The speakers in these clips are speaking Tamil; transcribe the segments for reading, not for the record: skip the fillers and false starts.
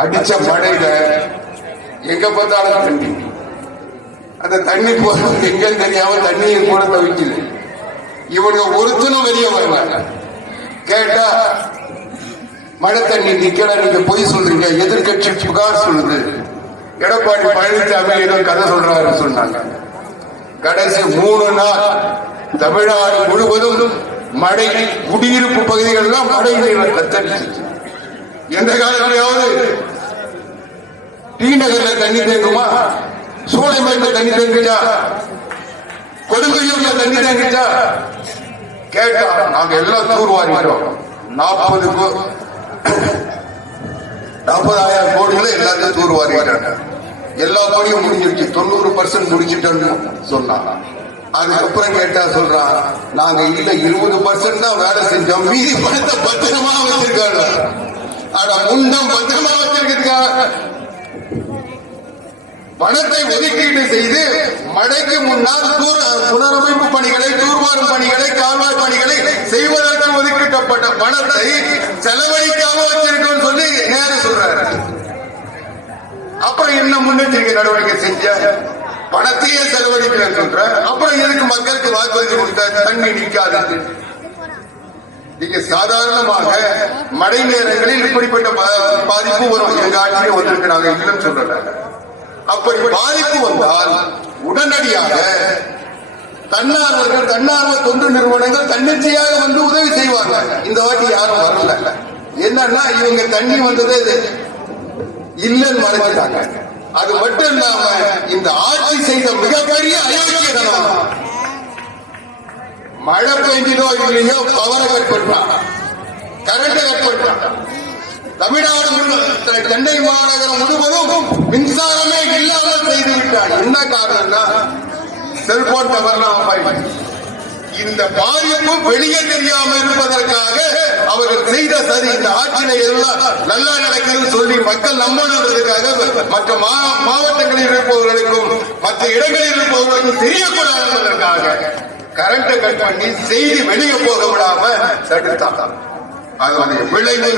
அடிச்ச மழையில எங்க பார்த்தாலும் தண்ணி. அந்த தண்ணி போறது எங்கன்னு தெரியாம தண்ணியை கூட தவிக்கல. இவங்க ஒருத்தனும் வெளியே வரல. கேட்டா மழை தண்ணி நிக்கல, நீங்க பொய் சொல்றீங்க, எதிர்கட்சி புகார் சொல்லுது, எடப்பாடி பழனிசாமி ஏதோ கதை சொல்றாரு சொன்னாங்க. கடைசி 3 நாள் தமிழ்நாடு முழுவதும் மழை, குடியிருப்பு பகுதிகளெல்லாம் மழை நீர் தத்தளிச்சு. எந்த காலத்திலாவது டி நகர்ல தண்ணி தேங்குமா? சூளைமேல தண்ணி தேங்குச்சா? கொடுங்கையூர்ல தண்ணி தேங்குச்சா? கேட்டா நாங்க எல்லாம் தூர்வாரிட்டோம். 40,000 கோடிகளை எல்லாத்தையும் தூர்வாரிட்டாங்க. எல்லா கோடியும் முடிஞ்சிருச்சு, 90% முடிஞ்சிட்டோம்னு சொன்னாங்க. அதுக்கப்புறம் கேட்டா சொல்றான், நாங்க இல்ல 20% தான் வேலை செஞ்சோம், மீதி பணத்தை பத்திரமா வச்சிருக்காங்க. ஆனா முண்டம் பத்திரமா வச்சிருக்காங்க. பணத்தை ஒதுக்கீடு செய்து மழைக்கு முன்னால் புனரமைப்பு பணிகளை, தூர்வாரும் பணிகளை, கால்வாய் பணிகளை செய்வதற்கு ஒதுக்கப்பட்ட பணத்தை செலவழிக்காம வச்சிருக்கோம் சொல்லி நேரம் சொல்றாரு. அப்புறம் என்ன முன்னெச்சரிக்கை நடவடிக்கை செஞ்ச? பணத்தையே செலவழிக்கிறேன் சொல்ற, அப்புறம் எதுக்கு மக்களுக்கு வாக்குறுதி கொடுத்த தண்ணி நிற்காது? நீங்க சாதாரணமாக மழை நேரங்களில் இப்படிப்பட்ட பாதிப்பு வரும். எங்க ஆட்சியை வந்திருக்கு, நாங்க இல்லைன்னு சொல்றாங்க. அப்படி பாதிப்பு வந்தால் உடனடியாக தன்னார்வர்கள், தன்னார்வ தொண்டு நிறுவனங்கள் தன்னிச்சையாக வந்து உதவி செய்வாங்க. இந்த வாட்டி யாரும் வரல. என்னன்னா இவங்க தண்ணி வந்தது இல்லைன்னு மறைஞ்சிட்டாங்க. அது மட்டும் இல்லாம இந்த ஆட்சி செய்த மிகப்பெரிய அயோக்கியத்தனம், மழை பெய்ஞ்சதோ இல்லையோ பவரை கட் பண்றான், கரண்ட் கட் பண்றான். தமிழ்நாடு சென்னை மாநகரம் முழுவதும் மின்சாரமே இல்லாமல் செய்துவிட்டார். என்ன காரணம்னா செல்போன் டவர்லாம் இந்த பாதிப்பு வெளியே தெரியாமல் இருப்பதற்காக அவர்கள் செய்த சரி. இந்த ஆட்சியில எல்லாம் நல்லா நடக்குதுன்னு சொல்லி மக்கள் நம்பணுன்றதுக்காக மற்ற மாவட்டங்களில் இருப்பவர்களுக்கும் மற்ற இடங்களில் இருப்பவர்களுக்கும் தெரியக்கூடாது என்பதற்காக கரண்ட் கட் பண்ணி செய்தி வெளியே போக விடாம தடுத்தாங்க. அதனுடைய விளைவு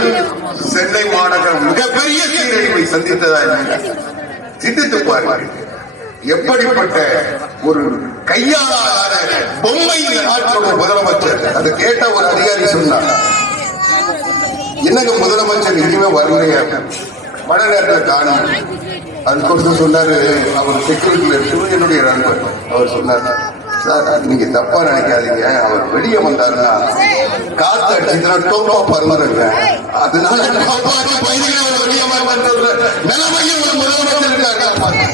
சென்னை மாநகரம் மிகப்பெரிய சீரழிவை சந்தித்ததா சிந்தித்து பாருங்கள். எப்படிப்பட்ட ஒரு கையாளாத பொம்மை இந்த நாட்டோட முதலமைச்சர். அதை கேட்ட ஒரு அதிகாரி சொன்னார், என்னங்க முதலமைச்சர் இனிமே வரலையா, மழை நேரத்தில் காணும். அதுக்கொண்டு சொன்னாரு, அவர் செக்யூரிட்டியில என்னுடைய நண்பர், அவர் சொன்னார், சார் நீங்க தப்பா நினைக்காதீங்க, அவர் வெளியே வந்தாருன்னா காத்து அடிச்சுன்னா டோப்பா பறந்துருங்க, அதனால நிலைமையும் ஒரு முதலமைச்சர் இருக்காரு.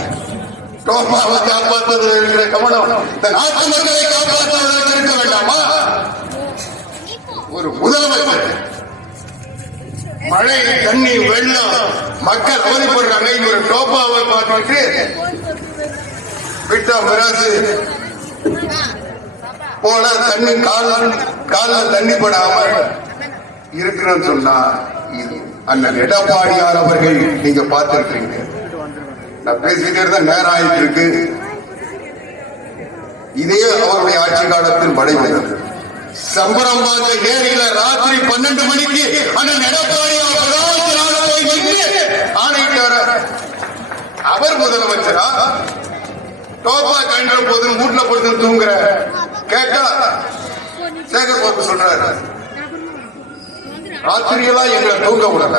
டோப்பாவை காப்பாற்றுவது இருக்கிற கவனம் இந்த நாட்டு மக்களை காப்பாற்றுவதற்கு இருக்க வேண்டாமா? ஒரு முதலமைச்சர் மழை, தண்ணி, வெள்ளம், மக்கள் அவதிப்படுறாங்க, ஒரு டோப்பாவை பார்த்துட்டு விட்டா மிராசு போல தண்ணி கால தண்ணி படாம இருக்கிறன்னு சொன்னா அண்ணன் எடப்பாடியார் அவர்கள் நீங்க பார்த்திருக்கீங்க. நான் பேசிட்டே இருந்தா நேரம் ஆயிட்டு இருக்கு. இதே அவருடைய ஆட்சி காலத்தில் மழை வந்தது. சம்பரம்பாக்க ஏரியில ராத்திரி 12 மணிக்கு அண்ணன் எடப்பாடியார் ஆணையிட்டார். அவர் முதலமைச்சரா? டோப்பா கண்ட போது வீட்டுல போட்டு தூங்குற கேட்டா சேகர் பாபு சொல்றாரு, ராத்திரியெல்லாம் எங்களை தூங்க விடல.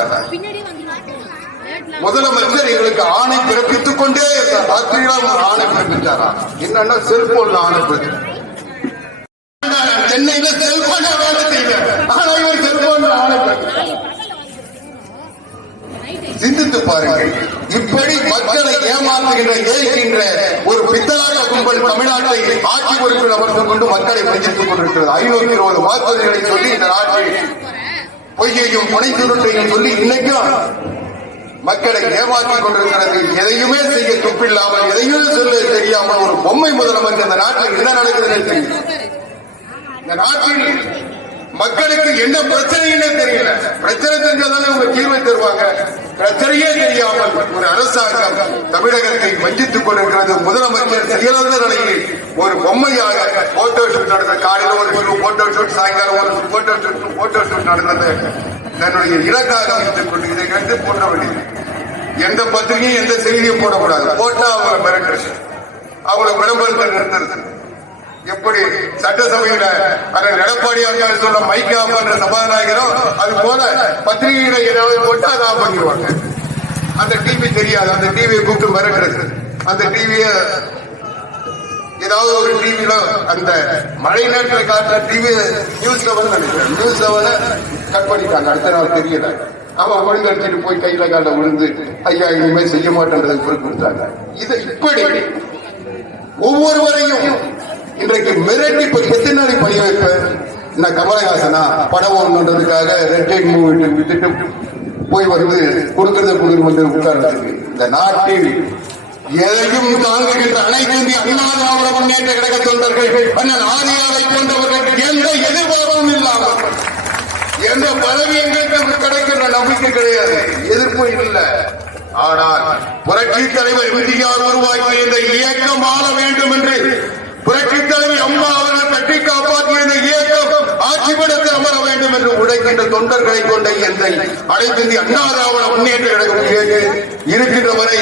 முதலமைச்சர் எங்களுக்கு ஆணை பிறப்பித்துக் கொண்டே இருந்தார். ராத்திரியெல்லாம் ஆணை பிறப்பிச்சாரா? என்னன்னா செல்போன்ல ஆணை பிறப்பு. சென்னையில செல்போன் வேலை செய்யல, ஆனா இவர் செல்போன்ல ஆணை பிறப்பிச்சார். சிந்தித்து பாருங்கள். இப்படி மக்களை ஏமாற்றுகின்ற, ஏற்கின்ற ஒரு பித்தலாக கும்பல் தமிழ்நாட்டை ஆட்சி பொறுப்பில் அமர்ந்து கொண்டு மக்களை வஞ்சித்துக் கொண்டிருக்கிறது. 520 வாக்குறுதிகளை சொல்லி இந்த நாட்டில் பொய்யையும் கொலை சுருட்டையும் சொல்லி இன்னைக்கும் மக்களை ஏமாற்றிக் கொண்டிருக்கிறது. எதையுமே செய்ய துப்பில்லாமல், எதையும் சொல்ல தெரியாமல் ஒரு பொம்மை முதலமைச்சர் இந்த நாட்டில் என்ன நடக்குதுன்னு தெரியும். இந்த நாட்டில் மக்களுக்கு என்ன பிரச்சனைன்னு தெரியல. பிரச்சனை தெரிஞ்சாதானே உங்க தீர்வை தருவாங்க. பிரச்சனையே தெரியாமல் ஒரு அரசாங்கம் தமிழகத்தை வஞ்சித்துக் கொண்டிருக்கிறது. முதலமைச்சர் செயலாளர் நிலையில் ஒரு பொம்மையாக போட்டோ ஷூட் நடந்த, காலையில் ஒரு போட்டோ ஷூட், சாயங்காலம் ஒரு போட்டோ ஷூட் நடந்தது. தன்னுடைய இலக்காக வைத்துக் கொண்டு இதை கண்டு போன்ற வேண்டியது. பத்திரிகையும் எந்த செய்தியும் போடக்கூடாது. போட்டா அவங்க மிரட்டுறது, அவங்கள விளம்பரத்தை நிறுத்துறது. எப்படி சட்டசபையில எடப்பாடியார் சொல்ல மைக் ஆஃப் பண்ற சபாநாயகரும் அது போல பத்திரிகையில ஏதாவது போட்டு அதை ஆஃப் பண்ணிடுவாங்க. அந்த டிவி தெரியாது, அந்த டிவியை கூப்பிட்டு மிரட்டுறது. அந்த டிவியை ஏதாவது ஒரு டிவில அந்த மழை நேரத்தில் காட்டுற டிவி நியூஸ் 7 நினைக்கிறேன், நியூஸ் 7 கட் பண்ணிட்டாங்க. அடுத்த நாள் தெரியல. அவன் ஒழுங்கு அடிச்சுட்டு போய் கையில கால விழுந்து ஐயா இனிமேல் செய்ய மாட்டேன்றதுக்கு பொறுப்பு கொடுத்தாங்க. இது இப்படி ஒவ்வொருவரையும் இன்றைக்கு மிரட்டி எத்தனை நாளைக்கு பணி வைப்ப. நான் கமலஹாசனா படம் ஒன்றுன்றதுக்காக ரெட் லைட் மூவி விட்டுட்டு போய் வந்து கொடுக்கறத கொடுக்க வந்து உட்கார்றதுக்கு இந்த நாட்டில் எதையும் தாங்குகின்ற அனைத்து இந்திய அண்ணா திராவிட முன்னேற்ற கழக தொண்டர்கள் அண்ணன் ஆதியாரை போன்றவர்கள் எந்த எதிர்பார்ப்பும் இல்லாமல் எந்த பதவி எங்களுக்கு கிடைக்கின்ற நம்பிக்கை கிடையாது, எதிர்ப்பு இல்லை. ஆனால் புரட்சி தலைவர் எம்ஜிஆர் உருவாக்கிய இந்த இயக்கம் ஆள வேண்டும் என்று புரட்சி தலைவர் அம்மா அவர்கள் கட்டி காப்பாற்றிய இந்த இயக்கம் ஆட்சிப்படத்தில் அமர வேண்டும் என்று உழைக்கின்ற தொண்டர்களை கொண்ட எந்த அனைத்து இந்திய அண்ணா திராவிட முன்னேற்ற கழகம் இருக்கின்ற வரை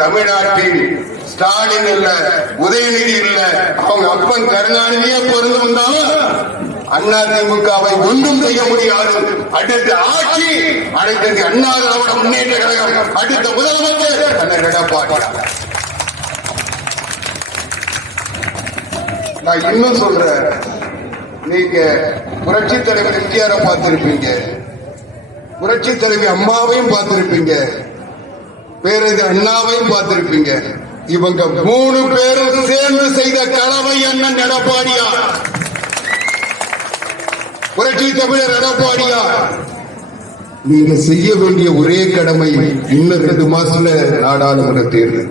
தமிழ்நாட்டில் ஸ்டாலின் இல்ல, உதயநிதி இல்ல, அவங்க அப்பன் கருணாநிதியே பொருந்து வந்தாலும் அண்ணா திமுகவை ஒன்றும் செய்ய முடியாது. அடுத்த ஆட்சி அனைத்து அண்ணா திராவிட முன்னேற்ற கழகம், அடுத்த முதலமைச்சர் அண்ணன் எடப்பாடி. நான் இன்னும் சொல்றேன், நீங்க புரட்சி தலைவர் எம்ஜிஆரை பார்த்திருப்பீங்க, புரட்சி தலைவி அம்மாவையும் பார்த்திருப்பீங்க, பேரறிஞர் அண்ணாவையும் பார்த்திருப்பீங்க. இவங்க 3 பேரும் சேர்ந்து செய்த கலவை அண்ணன் எடப்பாடியார், புரட்சி தமிழர் எடப்பாடியார். நீங்க செய்ய வேண்டிய ஒரே கடமை, இன்னும் 2 மாசத்துல நாடாளுமன்ற தேர்தல்.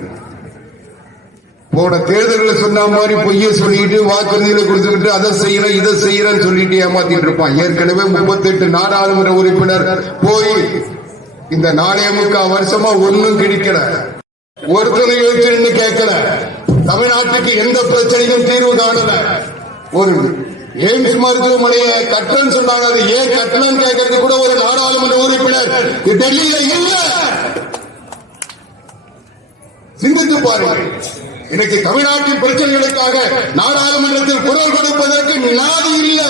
போன தேர்தலில் சொன்ன மாதிரி பொய்ய சொல்லிட்டு வாக்குறுதிகளை கொடுத்துக்கிட்டு அதை செய்யறேன் இதை செய்யறேன்னு சொல்லிட்டு ஏமாத்திட்டு இருப்பான். ஏற்கனவே 38 நாடாளுமன்ற உறுப்பினர் போய் இந்த 4.25 வருஷமா ஒன்னும் கிடைக்கல, ஒருத்தனை எழுத்து கேட்கல, தமிழ்நாட்டுக்கு எந்த பிரச்சனையும் தீர்வு காணல. ஒரு எய்ம்ஸ் மருத்துவமனையை கட்டணம் சொன்னாங்க, அது ஏன் கட்டணம் கேட்கறது கூட ஒரு நாடாளுமன்ற உறுப்பினர் டெல்லியில இல்ல. சிந்தித்து பாருங்கள். இன்னைக்கு தமிழ்நாட்டின் பிரச்சனைகளுக்காக நாடாளுமன்றத்தில் குரல் கொடுப்பதற்கு நாதி இல்ல.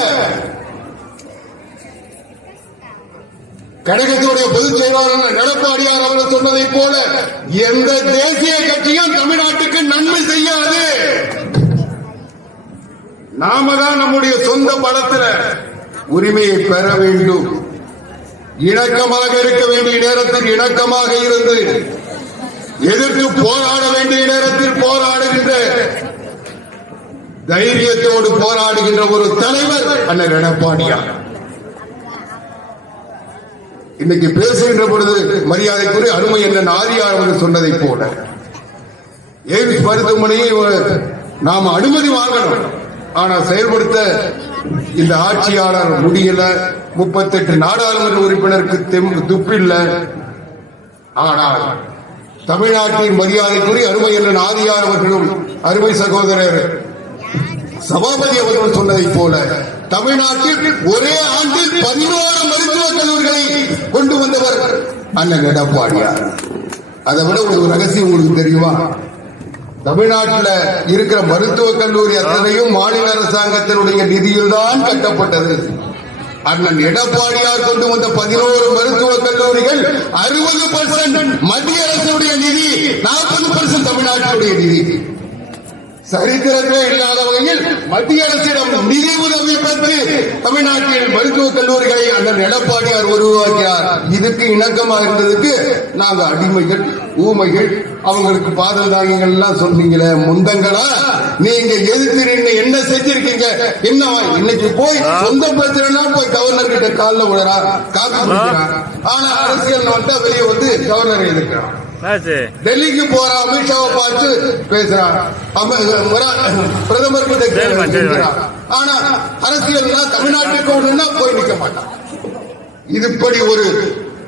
கழகத்துடைய பொதுச் செயலாளர் எடப்பாடியார் அவர்கள் சொன்னதை போல எந்த தேசிய கட்சியும் தமிழ்நாட்டுக்கு நன்மை செய்யாது. நாம தான் நம்முடைய சொந்த பலத்தில் உரிமையை பெற வேண்டும். இணக்கமாக இருக்க வேண்டிய நேரத்தில் இணக்கமாக இருந்து, எதிர்த்து போராட வேண்டிய நேரத்தில் போராடுகின்ற தைரியத்தோடு போராடுகின்ற ஒரு தலைவர் அண்ணன் எடப்பாடியார். இன்னைக்கு பேசுகின்ற பொழுது மரியாதைக்குரிய அருமை என்ன ஆதியார் அவர்கள் சொன்னதை போல எய்ம்ஸ் மருத்துவமனையை நாம் அனுமதி வாங்கணும், ஆனா செயல்படுத்த இந்த ஆட்சியாளர் முடியல. 38 நாடாளுமன்ற உறுப்பினருக்கு துப்பில்ல. ஆனால் தமிழ்நாட்டின் மரியாதைக்குரிய அருமை என்ன ஆதியார் அவர்களும் அருமை சகோதரர் சபாபதி அவர்கள் சொன்னதை போல தமிழ்நாட்டில் ஒரே ஆண்டில் 11 மருத்துவக் கல்லூரிகளை கொண்டு வந்தவர் அண்ணன் எடப்பாடியார். அதை விட ஒரு ரகசியம் உங்களுக்கு தெரியுமா? தமிழ்நாட்டில் இருக்கிற மருத்துவக் கல்லூரி அத்தனையும் மாநில அரசாங்கத்தினுடைய நிதியில் தான் கட்டப்பட்டது. அண்ணன் எடப்பாடியார் கொண்டு வந்த 11 மருத்துவக் கல்லூரிகள் 60% மத்திய அரசுடைய நிதி, 40% தமிழ்நாட்டுடைய நிதி. சரித்திரமே இல்லாத வகையில் மத்திய அரசிடம் நிதி உதவி பெற்று தமிழ்நாட்டில் மருத்துவக் கல்லூரிகளை அண்ணன் எடப்பாடியார் உருவாக்கினார். இதுக்கு இணக்கமாக இருந்ததுக்கு நாங்க அடிமைகள், ஊமைகள், அவங்களுக்கு பாதல் தாங்கிகள் எல்லாம் சொன்னீங்களே முந்தங்களா, நீங்க எதிர்த்து நின்று என்ன செஞ்சிருக்கீங்க? என்ன இன்னைக்கு போய் சொந்த பிரச்சனைனா போய் கவர்னர் கிட்ட காலில் விடுறா, காசு கொடுக்கிறான். ஆனா அரசியல் வந்தா வெளியே வந்து கவர்னர் எதிர்க்கிறான். டெல்லிக்கு போற அமித்ஷாவை பார்த்து பேசுறான், பிரதமர் கிட்ட கேட்கிறான். ஆனா அரசியல் தமிழ்நாட்டுக்கு ஒண்ணுன்னா போய் நிற்க மாட்டான். இதுபடி ஒரு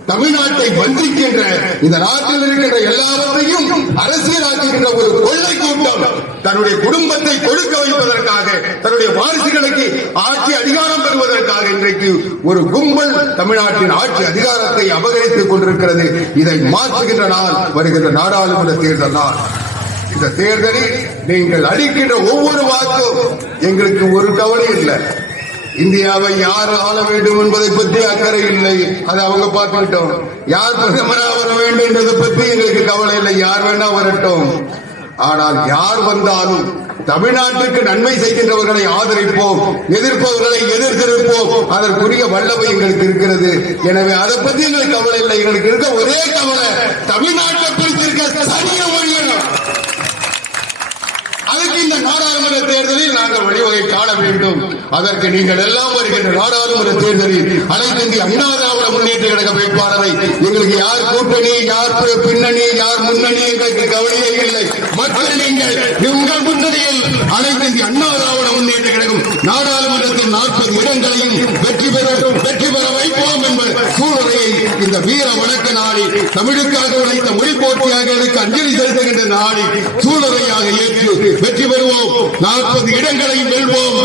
தமிழ்நாட்டை வஞ்சிக்கின்ற இந்த நாட்டில் இருக்கின்ற எல்லாவற்றையும் அரசியலாக்குகின்ற ஒரு கொள்ளை கூட்டம் தன்னுடைய குடும்பத்தை கொடுக்க வைப்பதற்காக தன்னுடைய வாரிசுகளுக்கு ஆட்சி அதிகாரம் பெறுவதற்காக இன்றைக்கு ஒரு கும்பல் தமிழ்நாட்டின் ஆட்சி அதிகாரத்தை அபகரித்துக் கொண்டிருக்கிறது. இதை மாற்றுகின்ற நாள் வருகின்ற நாடாளுமன்ற தேர்தல் நாள். இந்த தேர்தலில் நீங்கள் அளிக்கின்ற ஒவ்வொரு வாக்கும் எங்களுக்கு ஒரு கவலை இல்லை. இந்தியாவை யார் ஆள வேண்டும் என்பதை பற்றி அக்கறை இல்லை, அதை அவங்க பார்த்துக்கிட்டோம். யார் பிரதமராக வர வேண்டும் என்பதை பற்றி எங்களுக்கு கவலை இல்லை, யார் வேணா வரட்டும். ஆனால் யார் வந்தாலும் தமிழ்நாட்டுக்கு நன்மை செய்கின்றவர்களை ஆதரிப்போம், எதிர்ப்பவர்களை எதிர்த்திருப்போம். அதற்குரிய வல்லமை எங்களுக்கு இருக்கிறது. எனவே அதை பற்றி எங்களுக்கு கவலை இல்லை. எங்களுக்கு இருக்க ஒரே கவலை தமிழ்நாட்டை பிரித்திருக்க சரிய ஒழியணும். அதுக்கு இந்த நாடாளுமன்ற தேர்தலில் நாங்கள் வழிவகை காண வேண்டும். அதற்கு நீங்கள் எல்லாம் வருகின்ற நாடாளுமன்ற தேர்தலில் அனைத்து இந்திய அண்ணா திராவிட முன்னேற்ற கழக வேட்பாளரை எங்களுக்கு யார் கூட்டணி, யார் பின்னணி, யார் முன்னணி எங்களுக்கு கவலையே இல்லை. மக்கள் நீங்கள் உங்கள் முன்னணியில் அனைத்து இந்திய அண்ணா திராவிட முன்னேற்ற கழகம் நாடாளுமன்றத்தில் 40 இடங்களையும் வெற்றி பெற வைப்போம் என்ற சூழ்நிலையை இந்த வீர வணக்க நாளில் தமிழுக்காக உழைத்த மொழி போட்டியாக எனக்கு அஞ்சலி செலுத்துகின்ற நாளில் சூழ்நிலையாக ஏற்று வெற்றி பெறுவோம். 40 இடங்களையும்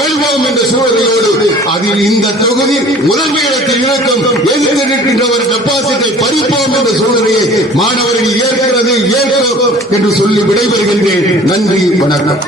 வெல்வோம் என்ற சூழ்நிலையோடு அதில் இந்த தொகுதி முதன்மை இடத்தில் இருக்கும் எதிர்த்திருக்கின்றவர் டெபாசிட்டை பறிப்போம் என்ற சூழ்நிலையை மாணவர்கள் ஏற்கும் என்று சொல்லி விடைபெறுகின்றேன். நன்றி, வணக்கம்.